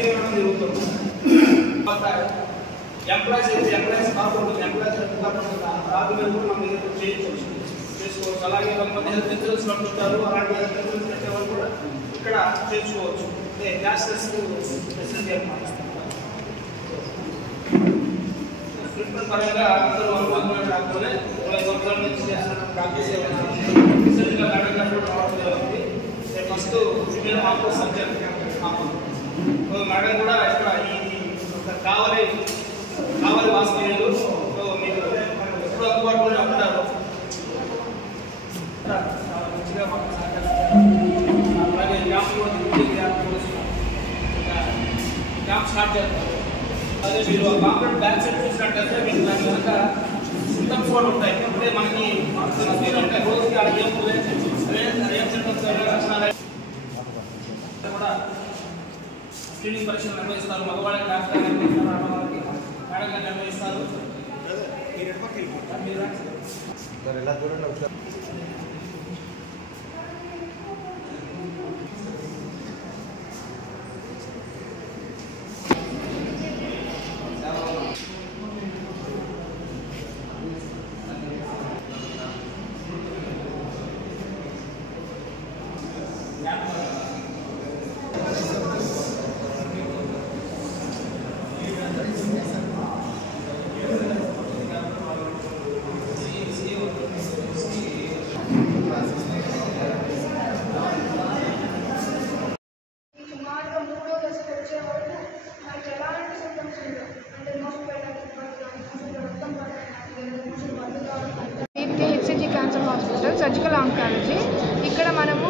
Free ఇవ్వడం జరుగుతుంది. Employees అయితే ఎంప్లాయీస్ కాకుండా ఎంప్లాయీస్ రాదు మీద కూడా మన దగ్గర చేసుకోవచ్చు. అలాగే కొంతమంది హెల్త్ ఇన్సూరెన్స్ కట్టుకుంటారు, అలాంటి హెల్త్ ఇన్సూరెన్స్ కట్టేవాళ్ళు కూడా ఇక్కడ చేసుకోవచ్చు. అంటే క్యాష్లెస్ ఫెసిలిటీ అన్నమాట. ట్రీట్మెంట్ పరంగా అందరూ అనుభవం కాకపోతే 20 సంవత్సరాల నుంచి చేస్తున్న ప్రాక్టీస్ రీసెంట్గా మేడం గారు రావడం జరిగింది. First female after surgeon madam కూడా ఇక్కడ ఈ కావాలి వాస్తవ్యులు మీకు ఎప్పుడు అందుబాటులోనే ఉంటారు. మంచిగా అలాగే క్యాంప్ స్టార్ట్ చేస్తారు. అదే మీరు కాంప్లీట్ బ్యాక్ సైడ్ చూసినట్టయితే మీకు దాని కనుక సిమ్టమ్స్ కూడా ఉంటాయి. అంటే మనకి ఉంటాయి రోజుకి అలా ఏం సిమ్టమ్స్ లక్షణాలు కూడా స్క్రీనింగ్ పరీక్షలు నిర్వహిస్తారు. మగవాళ్ళకి డాక్టర్ నిర్వహిస్తారు, ఆడవాళ్ళకి మేడం గారు నిర్వహిస్తారు. HCG cancer hospital surgical oncology. ఇక్కడ మనము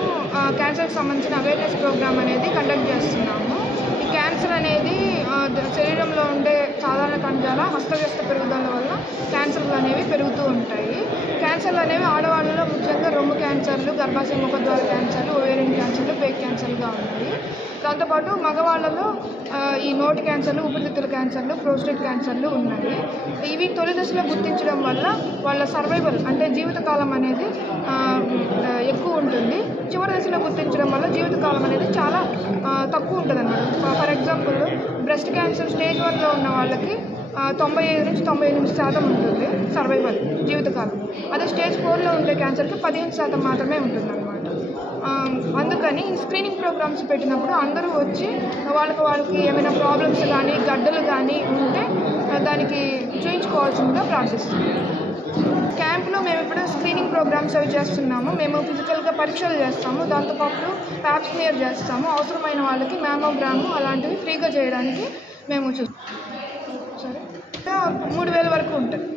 క్యాన్సర్కి సంబంధించిన అవేర్నెస్ ప్రోగ్రామ్ అనేది కండక్ట్ చేస్తున్నాము. ఈ క్యాన్సర్ అనేది శరీరంలో ఉండే సాధారణ కణజాల హస్తవ్యస్త పెరుగుదల వల్ల క్యాన్సర్లు అనేవి పెరుగుతూ ఉంటాయి. క్యాన్సర్లు అనేవి ఆడవాళ్ళలో ముఖ్యంగా రొమ్ము క్యాన్సర్లు, గర్భాశయ ముఖద్వార క్యాన్సర్లు, ఓవేరియన్ క్యాన్సర్లు, పేక్ క్యాన్సర్లుగా ఉన్నాయి. దాంతోపాటు మగవాళ్ళలో ఈ నోటి క్యాన్సర్లు, ఊపిరితిత్తుల క్యాన్సర్లు, ప్రోస్టేట్ క్యాన్సర్లు ఉన్నాయి. ఇవి తొలి దశలో గుర్తించడం వల్ల వాళ్ళ సర్వైవల్ అంటే జీవితకాలం అనేది ఎక్కువ ఉంటుంది. చివరి దశలో గుర్తించడం వల్ల జీవితకాలం అనేది చాలా తక్కువ ఉంటుంది అన్నమాట. For example breast cancer stage 1లో ఉన్న వాళ్ళకి 95 నుంచి 98% ఉంటుంది సర్వైవల్ జీవితకాలం. అదే స్టేజ్ 4లో ఉండే క్యాన్సర్కి 15% మాత్రమే ఉంటుంది అన్నమాట. అందుకని స్క్రీనింగ్ ప్రోగ్రామ్స్ పెట్టినప్పుడు అందరూ వచ్చి వాళ్ళకి ఏమైనా ప్రాబ్లమ్స్ కానీ గడ్డలు కానీ ఉంటే దానికి చూయించుకోవాల్సిందిగా ప్రార్థిస్తున్నాం. క్యాంప్లో మేము ఇప్పుడు స్క్రీనింగ్ ప్రోగ్రామ్స్ అవి చేస్తున్నాము. మేము ఫిజికల్గా పరీక్షలు చేస్తాము, దాంతోపాటు ప్యాప్ స్మియర్ చేస్తాము. అవసరమైన వాళ్ళకి మ్యామోగ్రాము అలాంటివి ఫ్రీగా చేయడానికి మేము చూస్తాం. సరే 3000 వరకు ఉంటుంది.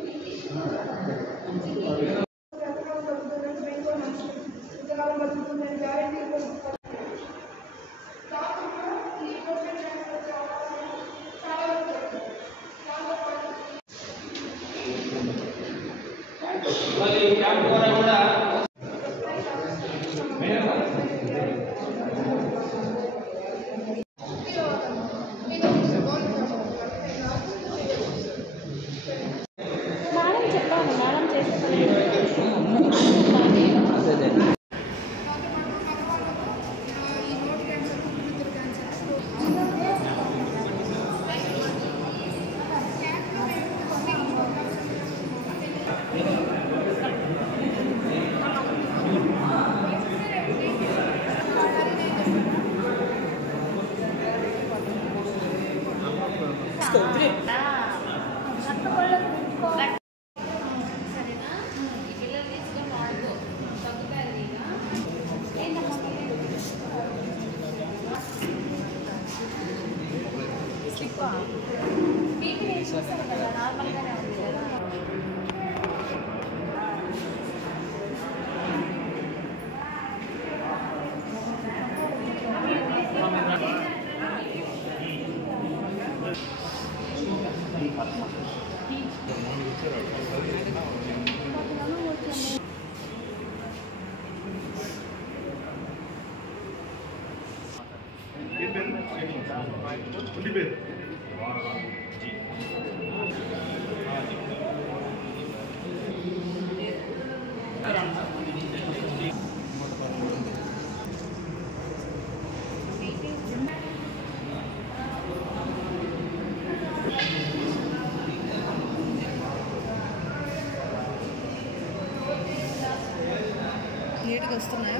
నీట్గా వస్తున్నాయి.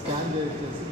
స్కాన్ చేసి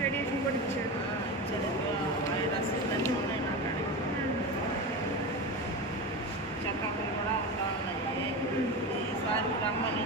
రేడియేషన్ కూడా ఇచ్చారు. చెకప్లు కూడా ఉంటా ఉన్నాయి. ఈసారి రమ్మని